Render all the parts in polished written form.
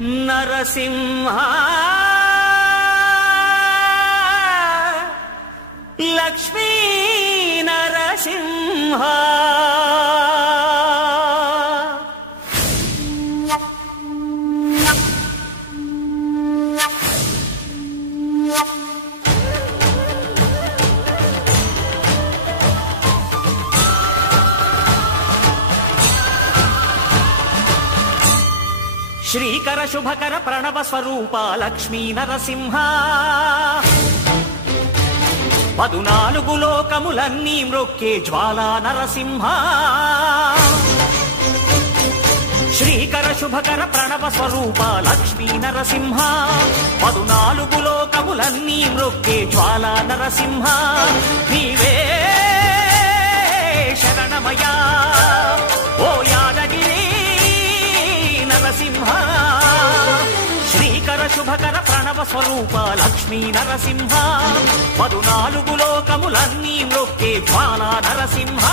నరసింహ లక్ష్మీ నరసింహ శ్రీకర శుభకర ప్రణవ స్వరూప లక్ష్మీ నరసింహ 14 లోకములన్నీ మ్రొక్కే జ్వాలా నరసింహ శ్రీకర శుభకర ప్రణవ స్వరూప లక్ష్మీ నరసింహ 14 లోకములన్నీ మ్రొక్కే జ్వాలా నరసింహ నీవే శరణమయ్యా ఓ యాదగిరి నరసింహ శ్రీకర శుభకర ప్రణవ స్వరూప లక్ష్మీ నరసింహ 14 లోకములన్నీ మ్రొక్కే జ్వాలా నరసింహ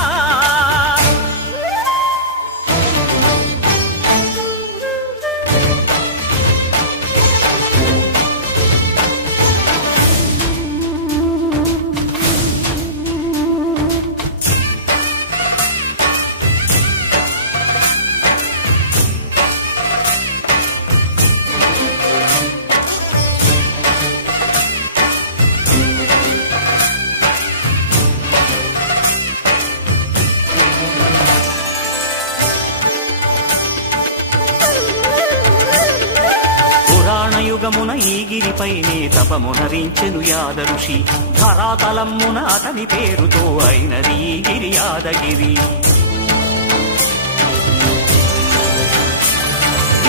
యుగమున ఈ గిరిపైనే తపమునరించెను యాద ఋషి ధరాతలమ్మున అతని పేరుతో అయినది ఈ గిరి యాదగిరి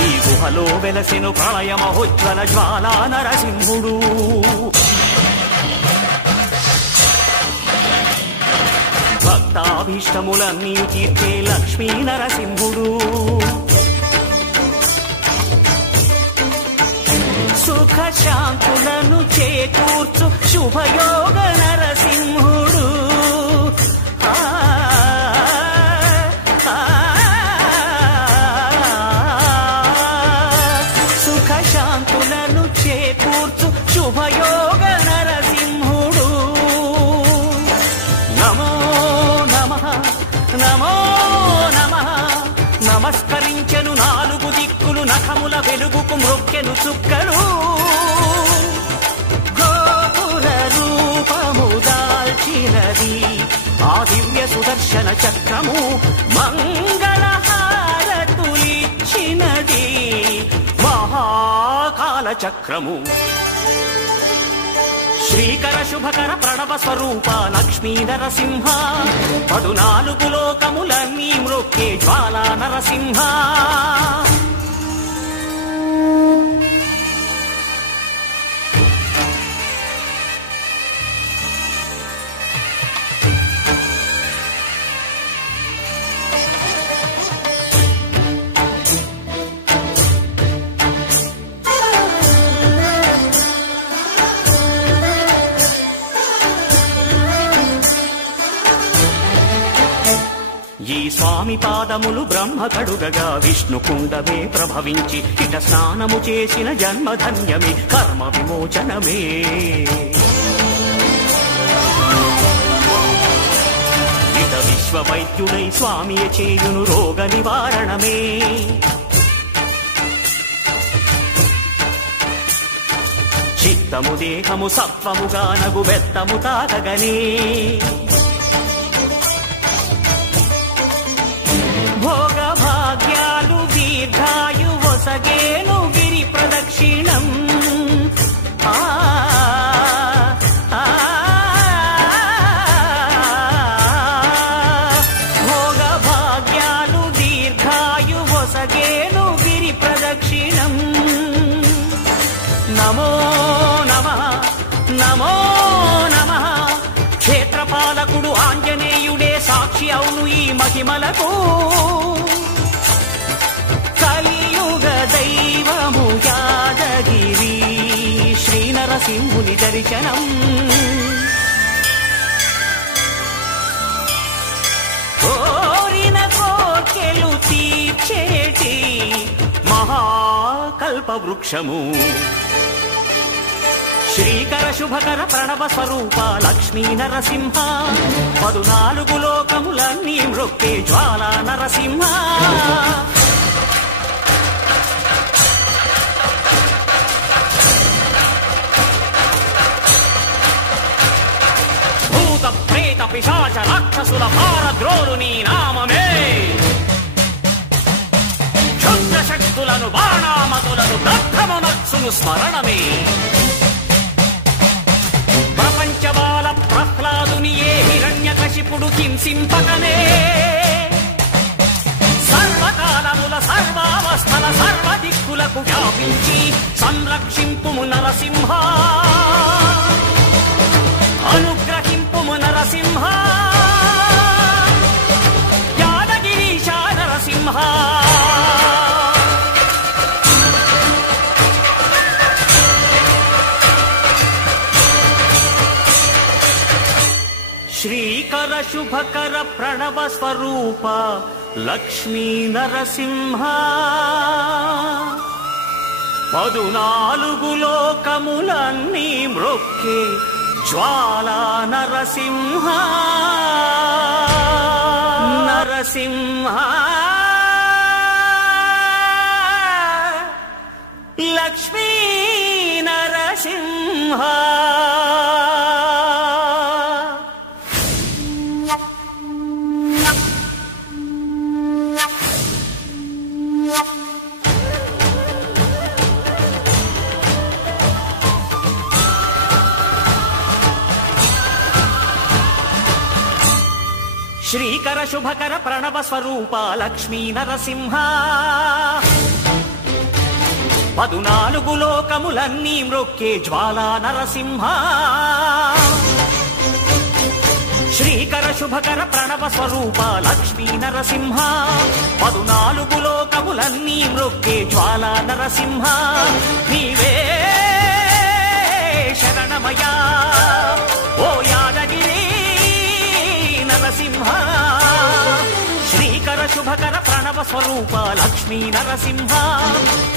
ఈ గుహలో వెలసెను ప్రళయ మహోజ్వల జ్వాలా నరసింహుడు భక్తాభీష్టములన్నీ తీర్చే లక్ష్మీ నరసింహుడు సుఖ శాంతులను చేకూర్చు శుభయోగ నరసింహుడు సుఖ శాంతులను చేకూర్చు శుభయోగ నరసింహుడు నమో నమః నమో నమః నమస్కరించెను 4 దిక్కులు నఖముల వెలుగుకు మ్రొక్కెను చుక్కలు గోపుర రూపము దాల్చినది ఆ దివ్య సుదర్శన చక్రము మంగళహారతులిచ్చినది మహాకాల చక్రము శ్రీకర శుభకర ప్రణవ స్వరూప లక్ష్మీ నరసింహ 14 లోకములన్నీ మ్రొక్కే జ్వాలా నరసింహ ఈ స్వామి పాదములు బ్రహ్మ కడుగగా విష్ణు కుండమే ప్రభవించి ఇట స్నానము చేసిన జన్మధన్యమే కర్మ విమోచనమే ఇట విశ్వవైద్యుడై స్వామియే చేయును రోగ నివారణమే చిత్తము దేహము సత్వముగా నగు బెత్తము తాకగనే భోగ భాగ్యాలు దీర్ఘాయు వసగేను గిరి ప్రదక్షిణం భోగ భాగ్యాలు దీర్ఘాయు వసగేను గిరి ప్రదక్షిణం నమో నమః నమో నమః క్షేత్రపాలకుడు ఆంజనేయుడే సాక్షి అవును ఈ మహిమలకు కలియుగ దైవము యాదగిరి శ్రీ నరసింహుని దర్శనం కోరిన కోర్కెలు తీర్చేటి మహాకల్ప కల్ప వృక్షము. శ్రీకర శుభకర ప్రణవ స్వరూప లక్ష్మీ నరసింహ, 14 లోకములన్నీ మ్రొక్కే జ్వాలా నరసింహ. భూత ప్రేత పిశాచ రాక్షసుల భారద్రోలు నీ నామమే. క్షుద్ర శక్తులను బాణామతులను దగ్ధమనర్చును స్మరణమే. ప్రపంచబాల ప్రహ్లాదుని ఏ హిరణ్యకశిపుడు హింసింపకనే. సర్వకాలముల సర్వావస్థల సర్వదిక్కులకు వ్యాపించి సంరక్షింపుము నరసింహ, అనుగ్రహింపుము నరసింహ, యాదగిరీశ నరసింహ. శ్రీకర శుభకర ప్రణవ స్వరూప లక్ష్మీ నరసింహ, 14 లోకములన్నీ మ్రొక్కే జ్వాలా నరసింహ. నరసింహ లక్ష్మీ నరసింహ. శ్రీకర శుభకర ప్రణవ స్వరూప లక్ష్మీ నరసింహ, 14 లోకములన్నీ మ్రొక్కే జ్వాలా నరసింహ. శ్రీకర శుభకర ప్రణవ స్వరూప లక్ష్మీ నరసింహ, 14 లోకములన్నీ మ్రొక్కే జ్వాలా నరసింహ. నీవే శరణమయా ఓ యాదగిరి నరసింహ. శ్రీకర శుభకర ప్రణవ స్వరూప లక్ష్మీ నరసింహ,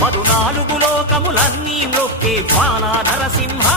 14 లోకములన్నీ మ్రొక్కే జ్వాలా నరసింహ.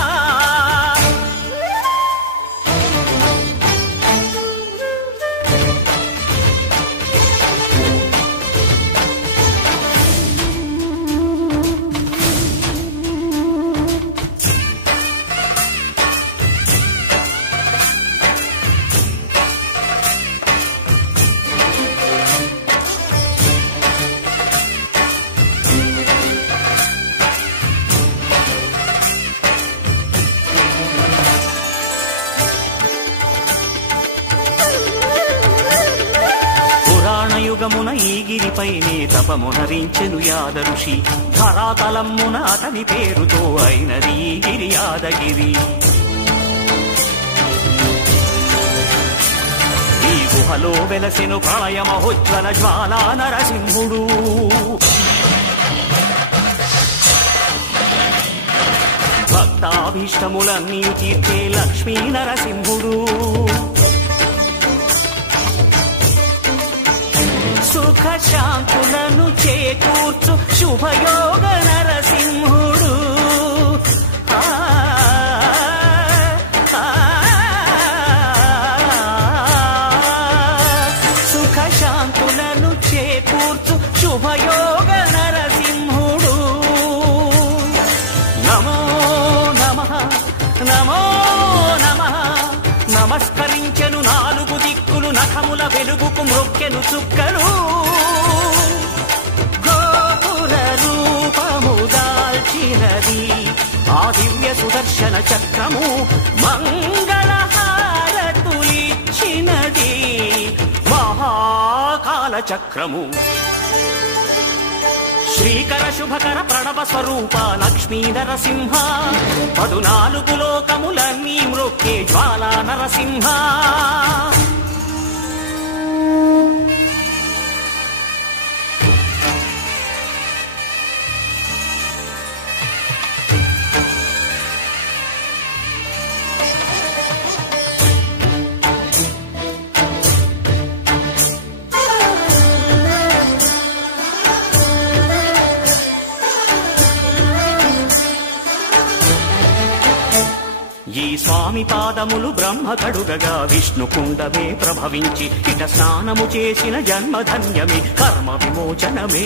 యుగమున ఈ గిరిపైనే తపమునరించెను యాద ఋషి, ధరాతలమ్మున అతని పేరుతో అయినది ఈ గిరి యాదగిరి. ఈ గుహలో వెలసెను ప్రళయమహోజ్వల జ్వాలా నరసింహుడు. భక్తాభీష్టములన్నీ తీర్చే లక్ష్మీ నరసింహుడు. సుఖ శాంతులను చేకూర్చు శుభయోగ నరసింహుడు. సుఖ శాంతులను చేకూర్చు శుభయోగ నరసింహుడు. నమో నమః నమో నమః. నమస్కరించెను 4 దిక్కులు, నఖముల వెలుగుకు మ్రొక్కెను చుక్కలు. గోపుర రూపము దాల్చినది ఆ దివ్య సుదర్శన చక్రము, మంగళహారతులిచ్చినది మహాకాల చక్రము. శ్రీకర శుభకర ప్రణవ స్వరూప లక్ష్మీ నరసింహ, 14 లోకములన్నీ మ్రొక్కే జ్వాలా నరసింహ. స్వామి పాదములు బ్రహ్మ కడుగగా విష్ణు కుండమే ప్రభవించి ఇట స్నానము చేసిన జన్మధన్యమే కర్మ విమోచనమే.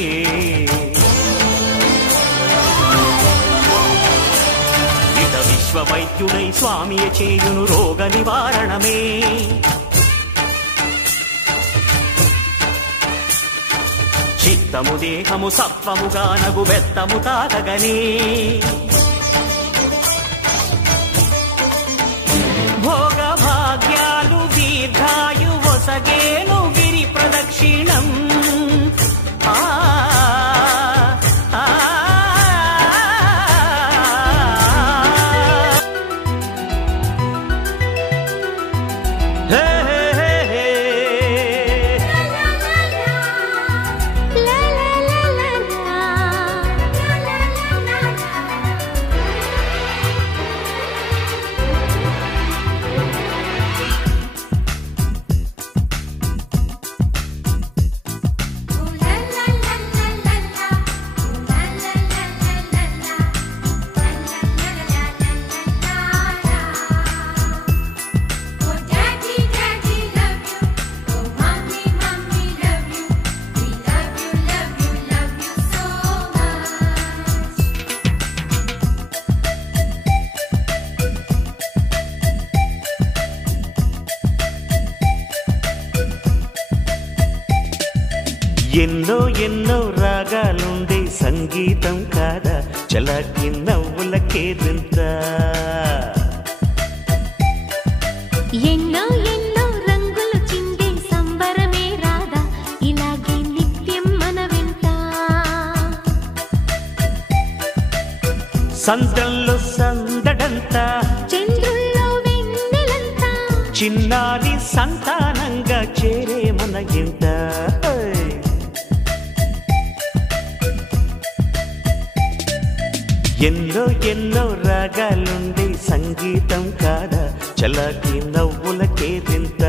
ఇట విశ్వవైద్యుడై స్వామియ చేయును రోగ నివారణమే. చిత్తము దేహము సత్వముగా నగు బెత్తము తాకగనే భోగ భాగ్యాలు దీర్ఘాయు వసగేను గిరి ప్రదక్షిణం. ఎన్నో ఎన్నో రాగాలుండే సంగీతం కాదా చలాకి నవ్వులకేదంత. ఎన్నో ఎన్నో రంగులు చిందే సంబరమే రాదా ఇలాగే నిత్యం మన వెంట. సంతంలో సందడంతా చంద్రుల్లో వెన్నెలంతా చిన్నారి సంతానంగా చేరే మన ఇంట. ఎన్నో ఎన్నో రాగాలుండే సంగీతం కాదా చలాకి నవ్వులకేదింత.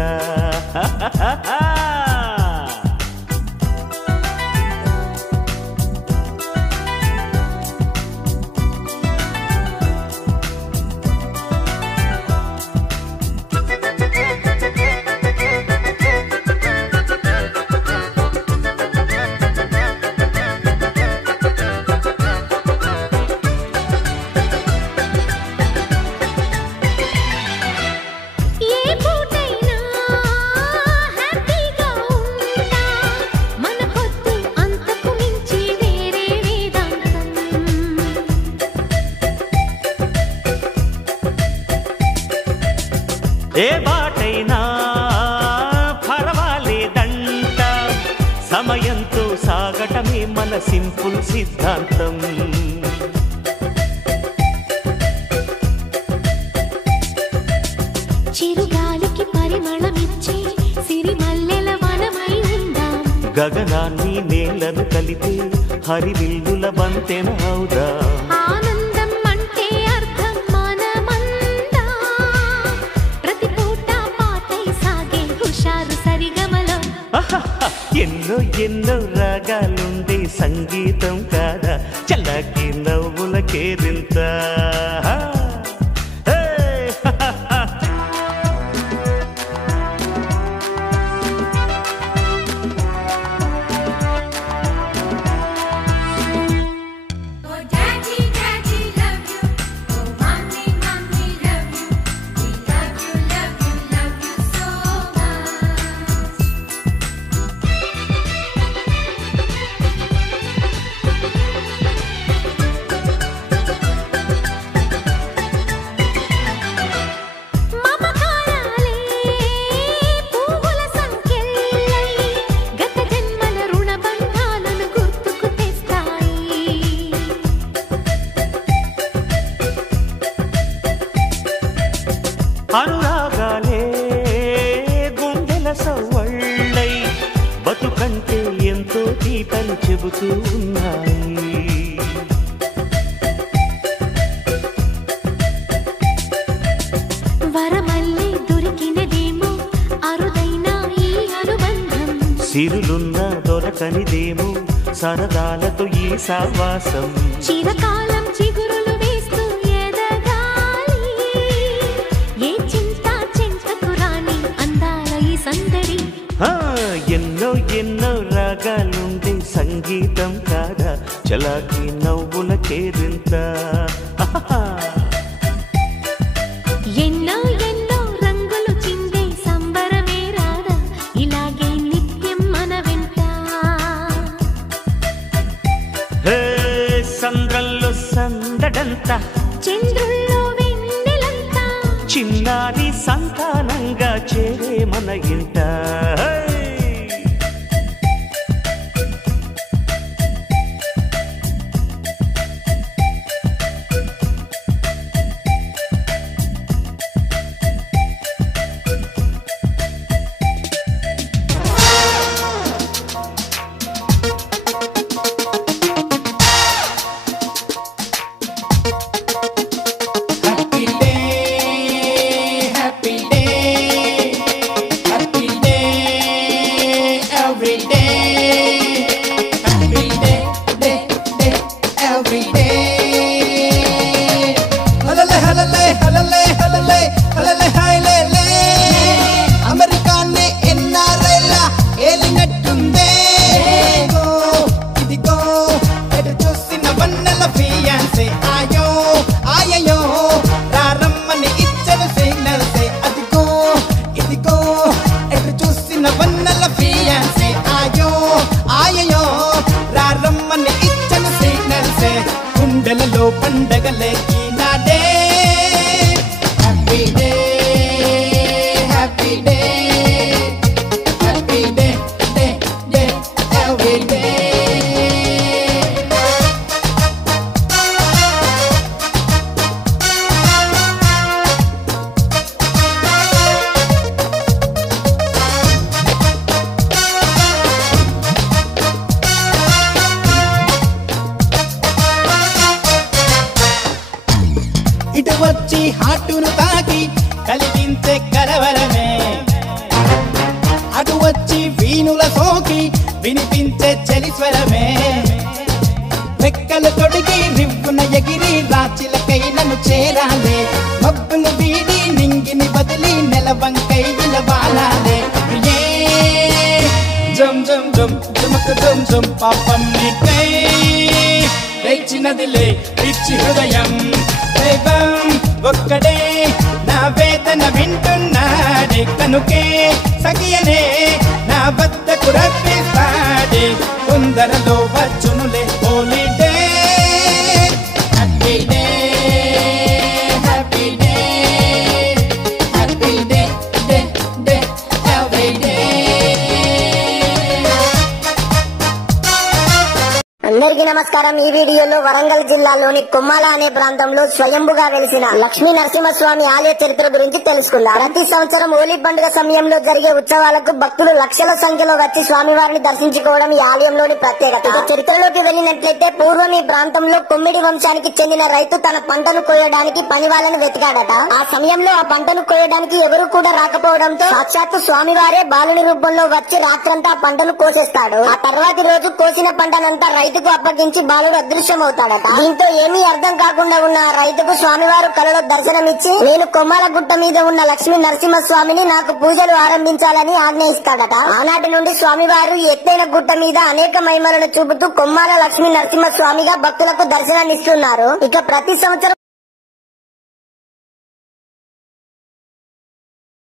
ఏ బాటైనా పర్వాలేదంట సమయంతో సాగటమే మన సింపుల్ సిద్ధాంతం. చిరుగాలికి పరిమళమిచ్చే సిరిమల్లెల వనమై ఉందాం. గగనాన్ని నేలను కలిపే హరివిల్లుల బంతెన అవుదాం. ఆనందం అంటే అర్థం మనమందా ప్రతి పూట పాటై సాగే హుషారు సరిగమలో. ఎన్నో ఎన్నో రాగాలుండే సంగీతం కాదా చల్లకి నవ్వులకేదింత. అనురాగాలే గుండెల సవ్వళ్ళై బతుకంటే ఎంతో తీపని చెబుతూ ఉన్నాయి. వరమల్లే దొరికినదేమో అరుదైన ఈ అనుబంధం. సిరులున్న దొరకనిదేమో సరదాలతో ఈ సావాసం. చిరకాలం చిగురులు వేస్తూ ఎదగాలి ఏ ఎన్నో ఎన్నో రాగాలుండే సంగీతం కాదా చలాకి నవ్వుల కేరింత. ఎన్నో ఎన్నో రంగులు చిందే సంబరమే రాదా ఇలాగే నిత్యం మన వెంట. సంద్రంలో సందడంత చంద్రుల్లో వెన్నెలంతా చిన్నారి సంతానంగా చేరే మన ఇంట. పండగలే ఈనాడే happy day happy day happy day day day every day. ఇటు వచ్చి హాటును తాకి కలిగించే కలవరమే, అటు వచ్చి వీణుల సోకి వినిపించే చలిస్వరమే. రెక్కలు తొడిగి రివ్వున ఎగిరి రాచిలకై నన్ను చేరాలే, మబ్బులు వీడి నింగిని బదిలి నెలవంకై నిలవాలాలే. జం జం జం జమక జం జం పాపం నీకై లేచినదిలే పిచ్చి హృదయం. దైవం ఒక్కడే నా వేదన వింటున్నాడే, కనుకే సఖియనే నా వద్దకు రప్పిస్తాడే. తొందరలో వచ్చునులే holiday happy day happy day happy day day day every day. అందరికీ నమస్కారం. ఈ వీడియోలో వరంగల్ జిల్లాలోని కొమ్మాల అనే ప్రాంతంలో స్వయంభుగా వెలిసిన లక్ష్మీ నరసింహస్వామి ఆలయ చరిత్ర గురించి తెలుసుకుందాం. ప్రతి సంవత్సరం హోలీ పండుగ సమయంలో జరిగే ఉత్సవాలకు భక్తులు లక్షల సంఖ్యలో వచ్చి స్వామివారిని దర్శించుకోవడం ఈ ఆలయంలోని ప్రత్యేకత. చరిత్రలోకి వెళ్లినట్లయితే పూర్వం ఈ ప్రాంతంలో కొమ్మిడి వంశానికి చెందిన రైతు తన పంటను కోయడానికి పని వాళ్ళని వెతికాడట. ఆ సమయంలో ఆ పంటను కోయడానికి ఎవరు కూడా రాకపోవడంతో సాక్షాత్తు స్వామివారే బాలుని రూపంలో వచ్చి రాత్రంతా ఆ పంటను కోసేస్తాడు. ఆ తర్వాతి రోజు కోసిన పంటనంతా రైతుకు అప్పగించి బాలుడు అదృశ్యమవుతాడట. దీంతో ఏమీ అర్థం కాకుండా ఉన్న రైతుకు స్వామివారు కలలో దర్శనమిచ్చి నేను కొమ్మాల గుట్ట మీద ఉన్న లక్ష్మీ నరసింహస్వామిని నాకు పూజలు ఆరంభించాలని ఆజ్ఞయిస్తాడట. ఆనాటి నుండి స్వామివారు ఎత్తైన గుట్ట మీద అనేక మహిమలను చూపుతూ కొమ్మాల లక్ష్మీ నరసింహస్వామిగా భక్తులకు దర్శనాన్ని ఇస్తున్నారు. ఇక ప్రతి సంవత్సరం